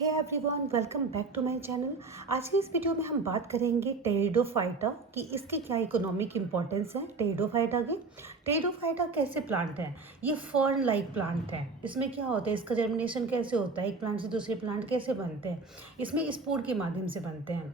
Hey everyone, welcome back to my channel. आज की इस वीडियो में हम बात करेंगे टेरिडोफाइटा कि इसके क्या इकोनॉमिक इम्पोर्टेंस है। टेरिडोफाइटा कैसे प्लांट है? ये फर्न लाइक प्लांट है। इसमें क्या होता है, इसका जर्मिनेशन कैसे होता है, एक प्लांट से दूसरे प्लांट कैसे बनते हैं, इसमें स्पोर के माध्यम से बनते हैं।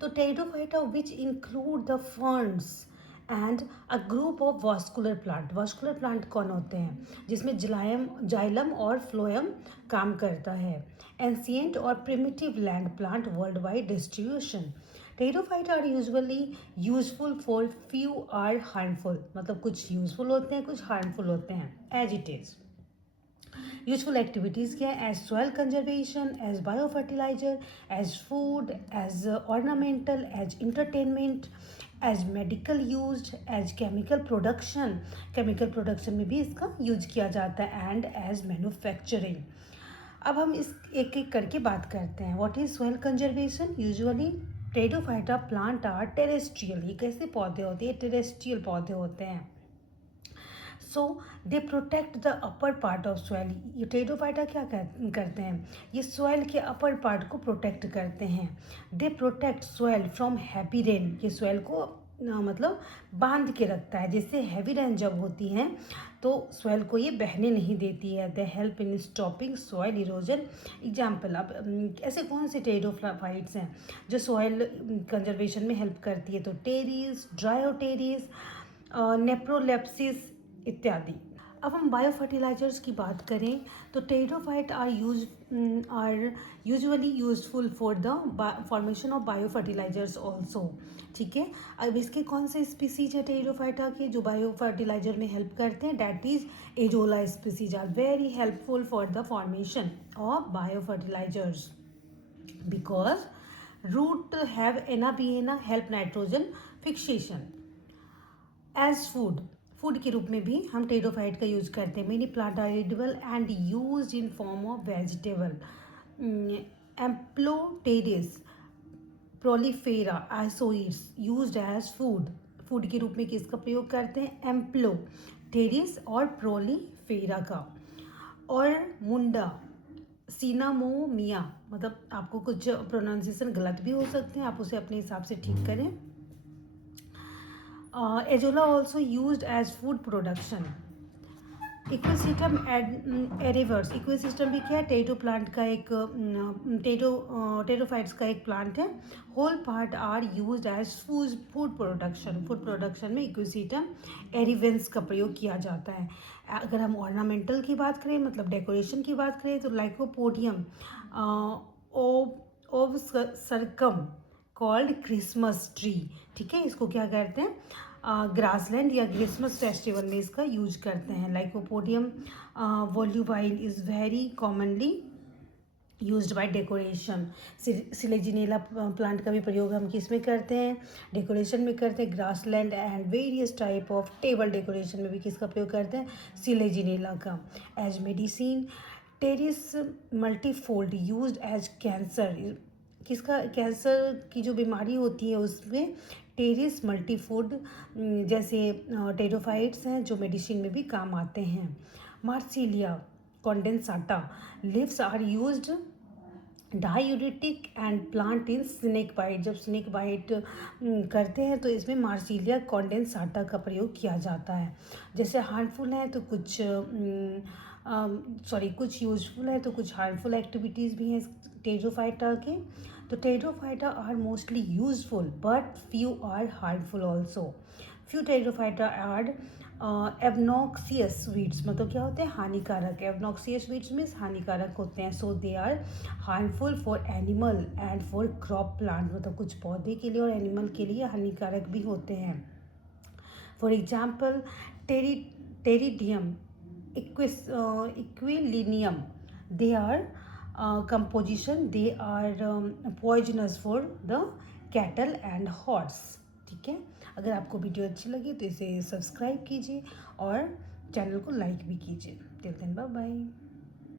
तो pteridophyta which include the ferns and a group of vascular plant कौन होते हैं, जिसमें जाइलम और फ्लोएम काम करता है। एंशियंट और primitive land plant world wide distribution. Pteridophyta are usually useful for few are harmful, मतलब कुछ यूजफुल होते हैं, कुछ हार्मफुल होते हैं। As it is useful activities क्या है? As soil conservation, as bio fertiliser, as food, as ornamental, as entertainment, as medical use, as chemical production में भी इसका यूज किया जाता है, एंड एज मैन्युफैक्चरिंग। अब हम इस एक एक करके बात करते हैं। What is soil conservation? Usually pteridophyta plant are terrestrial. ये कैसे पौधे होते हैं? टेरेस्ट्रियल पौधे होते हैं। So they protect the upper part of soil. ये टेरिडोफाइटा क्या करते हैं? ये सॉइल के अपर पार्ट को प्रोटेक्ट करते हैं। They protect soil from heavy rain. ये सॉइल को मतलब बांध के रखता है, जिससे हैवी रेन जब होती हैं तो सॉइल को ये बहने नहीं देती है। They help in stopping soil erosion. Example, अब ऐसे कौन से टेरिडोफाइट्स हैं जो सॉइल कंजर्वेशन में हेल्प करती है? तो टेरिस, ड्रायोटेरिस, नेप्रोलेप्सिस इत्यादि। अब हम बायो फर्टिलाइजर्स की बात करें तो pteridophyte are usually useful for the formation of bio fertilisers also. ठीक है, अब इसके कौन से स्पीसीज है टेरिडोफाइटा के जो बायो फर्टिलाइजर में हेल्प करते हैं? That is azolla species are very helpful for the formation of bio fertilisers because root have ana help nitrogen fixation. As food के रूप में भी हम टेरिडोफाइट का यूज करते हैं। Many plant are edible and use in form of vegetable. Ampelopteris prolifera आइसोइड्स used as food के रूप में किसका प्रयोग करते हैं? एम्प्लोटेरिस और प्रोलीफेरा का। और मुंडा सिनामोमिया, मतलब आपको कुछ प्रोनाउंसिएशन गलत भी हो सकते हैं, आप उसे अपने हिसाब से ठीक करें। Azolla also use as food production. Ecosystem एरिवर्स। इक्वेसिस्टम भी क्या है? टेरिडो प्लांट का एक टेरिडोफाइट्स का एक प्लांट है। Whole part are use as food production में इक्वेसिस्टम एरिवेंस का प्रयोग किया जाता है। अगर हम ऑर्नामेंटल की बात करें, मतलब डेकोरेशन की बात करें, तो लाइकोपोडियम ओव सरकम कॉल्ड क्रिसमस ट्री। ठीक है, इसको क्या करते हैं? ग्रासलैंड या क्रिसमस फेस्टिवल में इसका यूज करते हैं। Lycopodium volubile is very commonly used by decoration. Selaginella plant का भी प्रयोग हम किस में करते हैं? डेकोरेशन में करते हैं। Grassland and various type of table decoration में भी किसका प्रयोग करते हैं? सिलेजिनेला का। As medicine pteris multifold used as cancer. किसका? कैंसर की जो बीमारी होती है उसमें टेरिस मल्टीफूड जैसे टेरिडोफाइट्स हैं जो मेडिसिन में भी काम आते हैं। Marsilea condensata leaves are used diuretic and plant in snake bite. जब स्नेक बाइट करते हैं तो इसमें मार्सिलिया कॉन्डेंसाटा का प्रयोग किया जाता है। जैसे हार्मफुल है तो कुछ यूजफुल है तो कुछ हार्मफुल एक्टिविटीज़ भी हैं टेरिडोफाइटा के। तो pteridophyta are mostly useful but few are harmful also. Few pteridophyta are obnoxious weeds, मतलब क्या होते हैं? हानिकारक। एबनॉक्सियस वीड्स मीन्स हानिकारक होते हैं। So they are harmful for animal and for crop plant, मतलब कुछ पौधे के लिए और एनिमल के लिए हानिकारक भी होते हैं। For example Pteridium aquilinum, they are composition, they are poisonous for the cattle and horse। ठीक है, अगर आपको वीडियो अच्छी लगी तो इसे सब्सक्राइब कीजिए और चैनल को लाइक भी कीजिए। Till then bye bye.